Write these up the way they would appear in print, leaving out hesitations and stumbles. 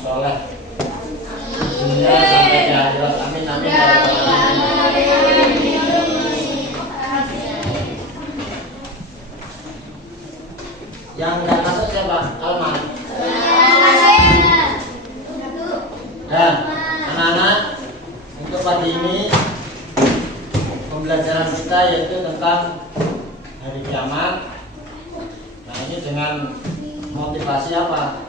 soleh dunia sampai di akhirat. Amin amin ya rabbal alamin. Yang nggak masuk siapa? Alma. Dan anak-anak, untuk pagi ini pembelajaran kita yaitu tentang hari kiamat. Nah, ini dengan motivasi apa?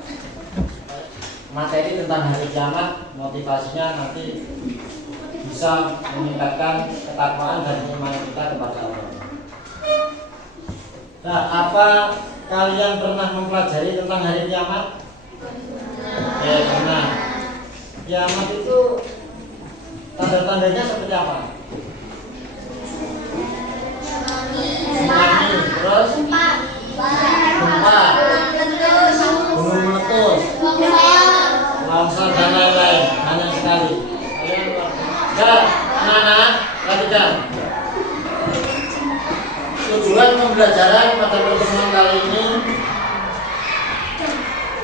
Materi tentang hari kiamat, motivasinya nanti bisa meningkatkan ketakwaan dan iman kita kepada Allah. Nah, apa kalian pernah mempelajari tentang hari kiamat? Pernah. Kiamat itu tanda-tandanya seperti apa? Tsunami, terus gempa, gunung meletus, longsor dan lain-lain. Banyak sekali. Ya, anak-anak, perhatikan. Tujuan pembelajaran pada pertemuan kali ini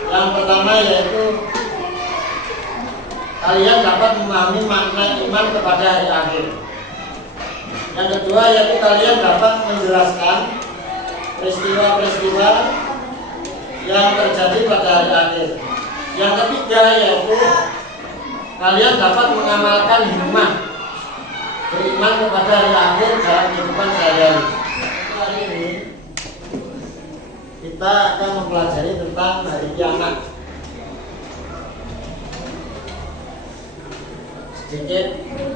yang pertama yaitu kalian dapat memahami makna iman kepada hari akhir. Yang kedua yaitu kalian dapat menjelaskan peristiwa-peristiwa yang terjadi pada hari akhir. Yang ketiga yaitu kalian dapat mengamalkan himmah beriman kepada hari akhir dalam kehidupan sehari-hari. Hari ini kita akan mempelajari tentang hari kiamat. Sedikit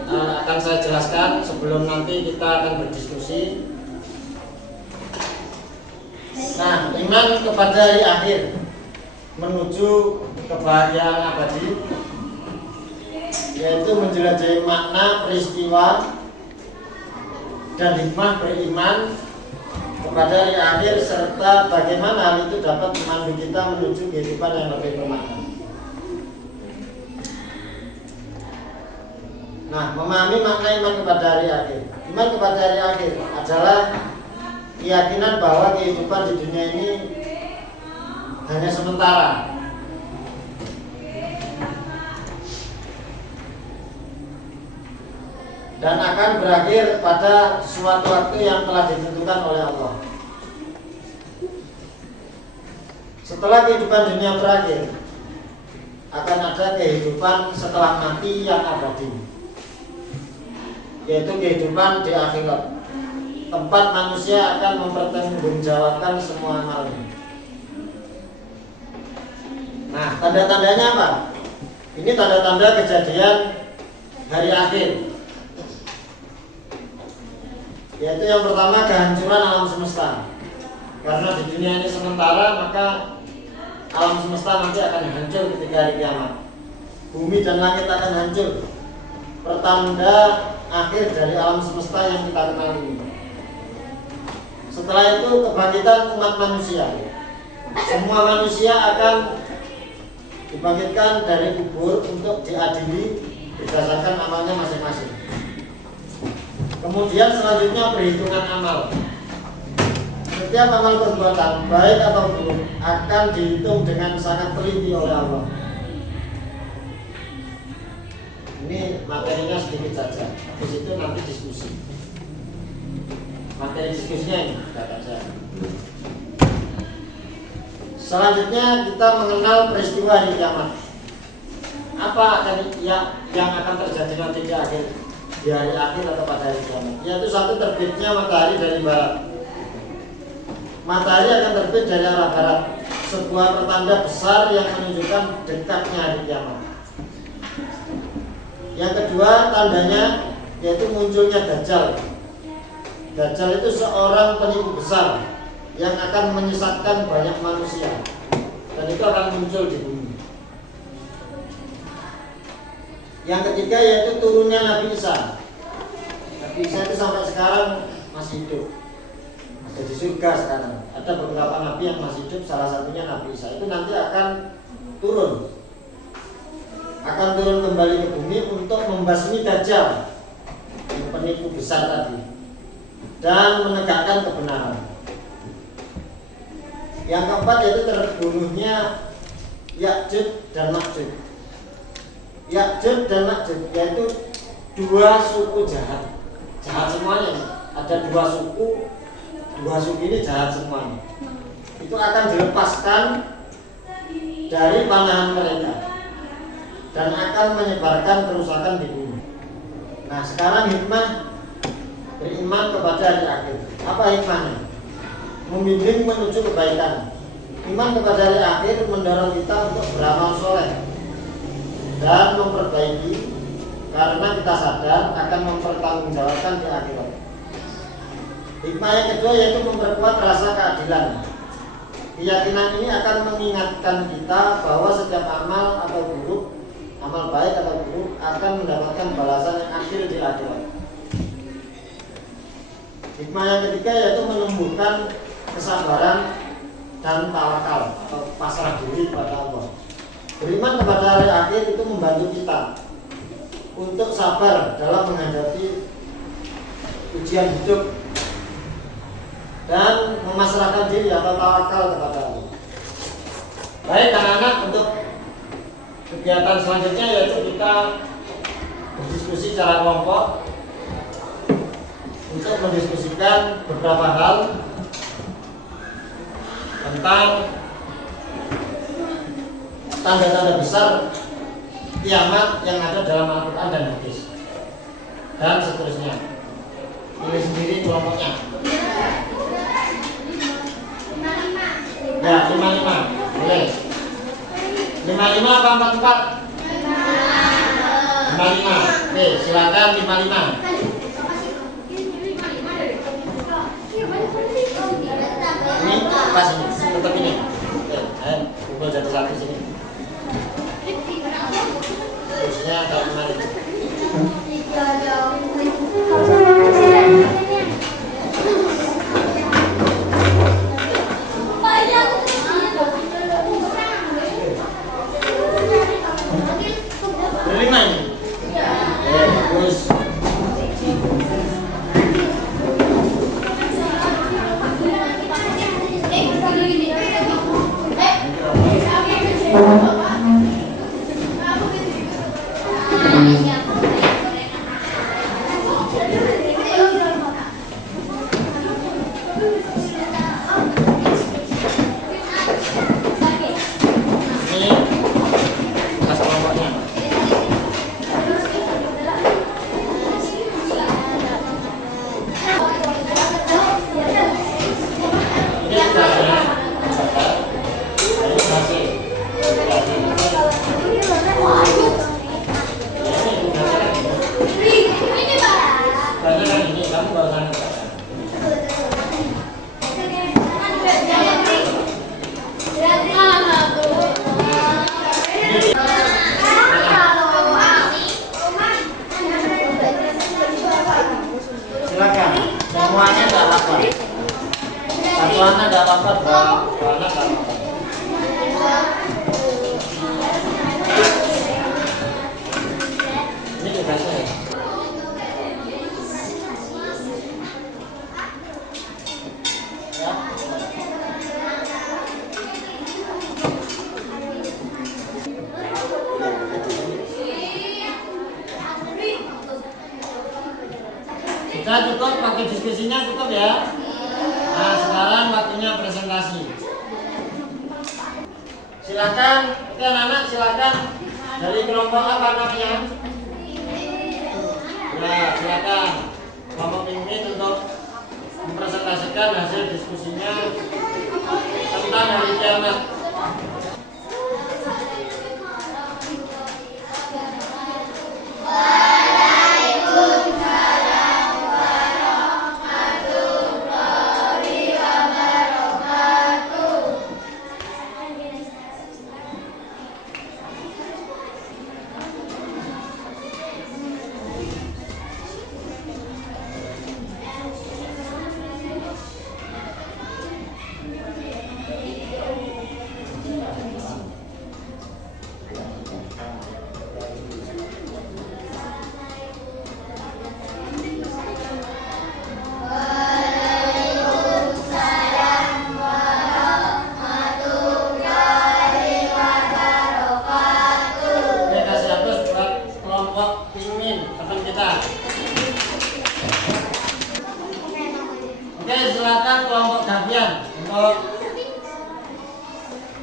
akan saya jelaskan sebelum nanti kita akan berdiskusi. Nah, iman kepada hari akhir menuju kebahagiaan abadi, yaitu menjelajahi makna peristiwa dan hikmah beriman kepada hari akhir serta bagaimana hal itu dapat memandu kita menuju kehidupan yang lebih bermakna. Nah, memahami makna iman kepada hari akhir. Iman kepada hari akhir adalah keyakinan bahwa kehidupan di dunia ini hanya sementara. Dan akan berakhir pada suatu waktu yang telah ditentukan oleh Allah. Setelah kehidupan dunia berakhir, akan ada kehidupan setelah mati yang abadi, yaitu kehidupan di akhirat, tempat manusia akan mempertanggungjawabkan semua amalnya. Nah, tanda-tandanya apa? Ini tanda-tanda kejadian hari akhir. Yaitu yang pertama kehancuran alam semesta. Karena di dunia ini sementara, maka alam semesta nanti akan hancur ketika hari kiamat. Bumi dan langit akan hancur. Pertanda akhir dari alam semesta yang kita kenal ini. Setelah itu kebangkitan umat manusia. Semua manusia akan dibangkitkan dari kubur untuk diadili berdasarkan amalnya masing-masing. Kemudian selanjutnya perhitungan amal. Setiap amal perbuatan baik atau buruk akan dihitung dengan sangat teliti oleh Allah. Ini materinya sedikit saja. Habis itu nanti diskusi. Materi diskusinya ini kata saya. Selanjutnya kita mengenal peristiwa hari kiamat. Apa yang akan terjadi nanti di hari akhir atau pada hari kiamat? Yaitu satu, terbitnya matahari dari barat. Matahari akan terbit dari arah barat, sebuah pertanda besar yang menunjukkan dekatnya hari kiamat. Yang kedua tandanya yaitu munculnya Dajjal. Dajjal itu seorang penipu besar yang akan menyesatkan banyak manusia, dan itu akan muncul di bumi. Yang ketiga yaitu turunnya Nabi Isa. Nabi Isa itu sampai sekarang masih hidup, ada di surga sekarang. Ada beberapa nabi yang masih hidup, salah satunya Nabi Isa. Itu nanti akan turun kembali ke bumi untuk membasmi Dajjal, yang penipu besar tadi, dan menegakkan kebenaran. Yang keempat yaitu terbunuhnya Ya'juj dan Ma'juj. Ya'juj dan Ma'juj yaitu dua suku jahat. Jahat semuanya. Ada dua suku ini jahat semuanya. Itu akan dilepaskan dari panahan mereka dan akan menyebarkan kerusakan di bumi. Nah, sekarang hikmah beriman kepada hari akhir. Apa hikmahnya? Membimbing menuju kebaikan. Iman kepada hari akhir mendorong kita untuk beramal soleh dan memperbaiki, karena kita sadar akan mempertanggungjawabkan di akhirat. Hikmah yang kedua yaitu memperkuat rasa keadilan. Keyakinan ini akan mengingatkan kita bahwa setiap amal atau buruk, amal baik atau buruk akan mendapatkan balasan yang adil di akhirat. Hikmah yang ketiga yaitu menumbuhkan kesabaran dan tawakal atau pasrah diri kepada Allah. Beriman kepada hari akhir itu membantu kita untuk sabar dalam menghadapi ujian hidup dan memasrahkan diri atau tawakal kepada Allah. Baik anak-anak, untuk kegiatan selanjutnya yaitu kita berdiskusi secara kelompok untuk mendiskusikan beberapa hal tentang tanda-tanda besar kiamat yang ada dalam Al-Quran dan hadis dan seterusnya. Pilih sendiri kelompoknya. Ya, 55. Boleh. 55 apa 44? 55. Oke, silakan 55. Ini pas ini, tetap ini. Oke, ayo, kumpul satu sini. Terusnya agak kemari. Berlima ini. Terus. Silakan, semuanya tidak apa-apa. Satu anak tidak apa-apa, dua anak tidak apa-apa. Ini tugasnya ya. Sudah cukup, pakai diskusinya cukup ya. Nah, sekarang waktunya presentasi. Silakan, oke anak-anak, silakan dari kelompok apa namanya? Ya, silakan kelompok ini untuk mempresentasikan hasil diskusinya tentang hari kiamat.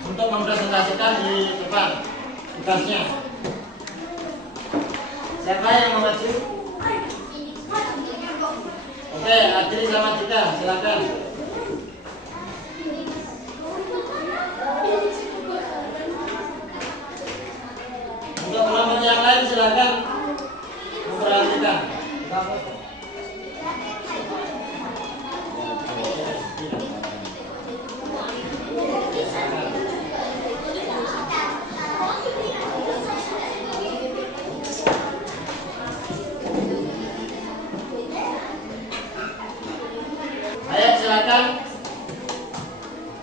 untuk mempresentasikan di depan tugasnya. Siapa yang mau maju? Oke, Adri sama Dika, silakan. Untuk teman-teman yang lain silakan memperhatikan. Ayo silakan.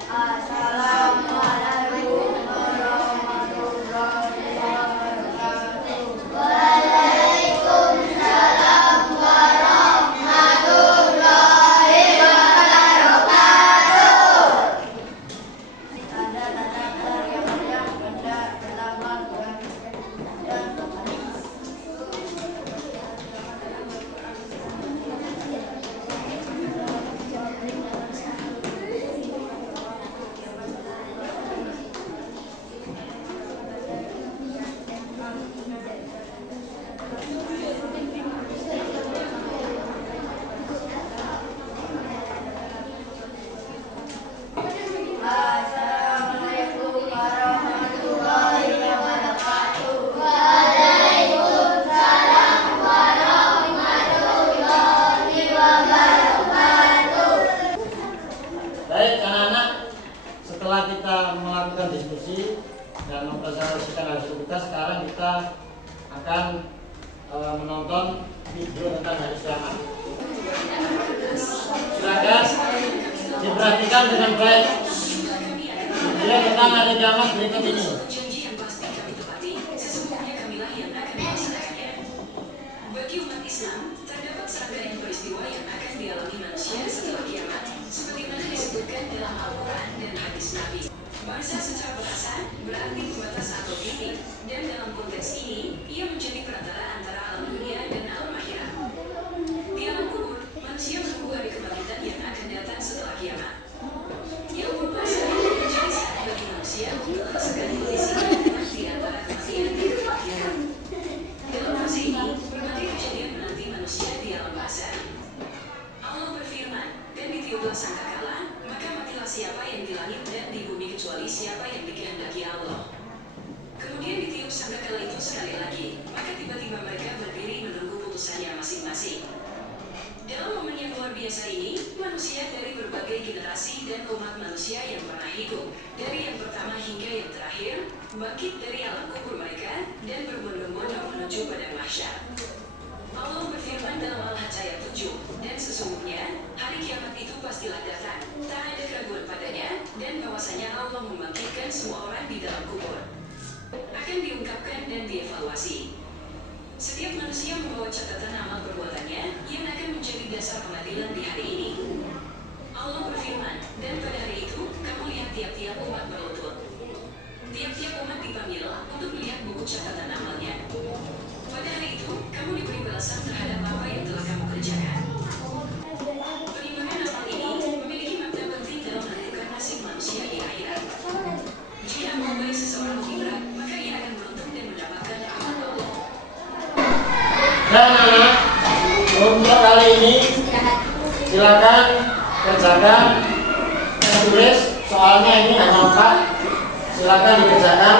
Assalamualaikum warahmatullahi wabarakatuh. Waalaikumsalam warahmatullahi wabarakatuh. Tanda-tanda yang benda pertama Tuhan dan Assalamualaikum warahmatullahi wabarakatuh. Waalaikumsalam warahmatullahi wabarakatuh. Baik anak-anak, setelah kita melakukan diskusi dan mempresentasikan hasil kita, sekarang kita akan menonton video tentang hari kiamat. Silakan diperhatikan dengan baik. Video tentang hari kiamat berikut ini. Janji yang pasti kami tepati, sesungguhnya kamilah yang akan melaksanakannya. Bagi umat Islam, terdapat serangkaian peristiwa yang akan dialami manusia setelah kiamat, sebagaimana disebutkan dalam Al-Quran dan hadis Nabi. Bangsa secara bahasa berarti pembatas atau titik, dan dalam konteks ini, ia menjadi perantara antara alam dunia dan alam akhirat. Di alam kubur, manusia menunggu hari kebangkitan yang akan datang setelah kiamat. Yaumul Ba'ats menjadi saat bagi manusia untuk merasakan kondisi di antara kematian dan kebangkitan. Dalam fase ini, berbagai kejadian menanti manusia di alam ba'ats. Allah berfirman, dan ditiuplah sangkakala, maka matilah siapa yang di langit dan di bumi kecuali siapa yang dikehendaki Allah. Kemudian ditiup sangkakala itu sekali lagi, maka tiba-tiba mereka berdiri menunggu putusannya masing-masing. Dalam momen yang luar biasa ini, manusia dari berbagai generasi dan umat manusia yang pernah hidup, dari yang pertama hingga yang terakhir, bangkit dari alam kubur mereka dan berbondong-bondong menuju padang mahsyar. Allah berfirman dalam Al-Hajj ayat 7, dan sesungguhnya, hari kiamat itu pastilah datang, tak ada keraguan padanya, dan bahwasanya Allah membangkitkan semua orang di dalam kubur. Akan diungkapkan dan dievaluasi. Setiap manusia membawa catatan amal perbuatannya yang akan menjadi dasar pengadilan di hari ini. Allah berfirman, dan pada hari itu, kamu lihat tiap-tiap umat berlutut. Tiap-tiap umat dipanggil untuk melihat buku catatan amalnya. Pada hari itu, kamu diberi balasan terhadap apa yang telah kamu kerjakan. Penimbangan amal ini memiliki makna penting dalam menentukan nasib manusia di akhirat. Jika amal baik seseorang lebih berat, maka ia akan beruntung dan mendapatkan rahmat Allah. Dan anak, untuk kali ini silakan kerjakan tulis soalnya ini hanya 4. Silakan dikerjakan.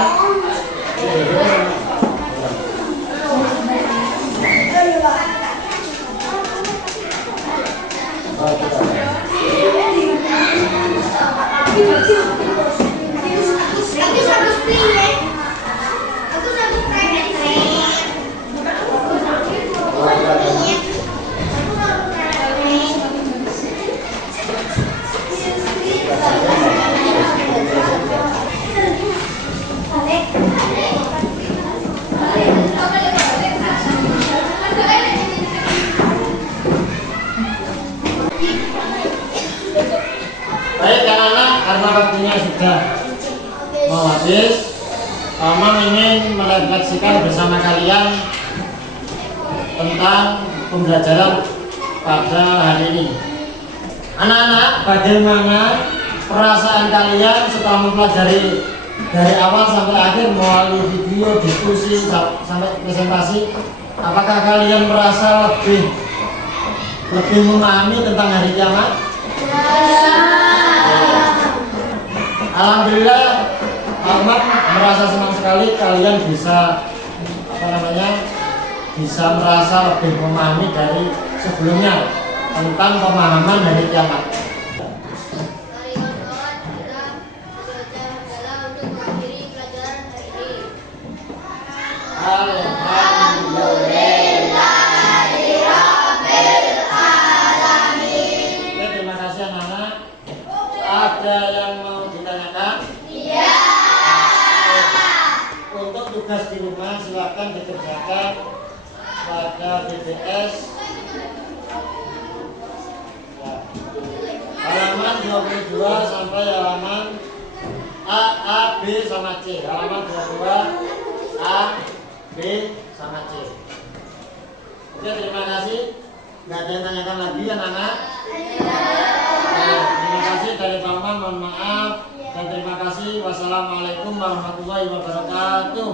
Baik anak-anak, karena waktunya sudah mau habis, Mama ingin merefleksikan bersama kalian tentang pembelajaran pada hari ini. Anak-anak, bagaimana perasaan kalian setelah mempelajari dari awal sampai akhir melalui video, diskusi, sampai presentasi? Apakah kalian merasa lebih memahami tentang hari kiamat? Alhamdulillah, Ahmad merasa senang sekali kalian bisa bisa merasa lebih memahami dari sebelumnya tentang pemahaman hari kiamat. Mari kawan-kawan, kita belajar adalah untuk mengakhiri pelajaran hari ini. Oke, terima kasih anak-anak. Ada yang mau ditanyakan? Iya. Untuk tugas di rumah silakan dikerjakan pada BBS ya, halaman 22 sampai halaman A, B sama C. Halaman 22 A, B sama C. Oke, terima kasih. Nggak ada yang tanyakan lagi anak-anak? Terima kasih dari Paman, mohon maaf. Dan terima kasih. Wassalamualaikum warahmatullahi wabarakatuh.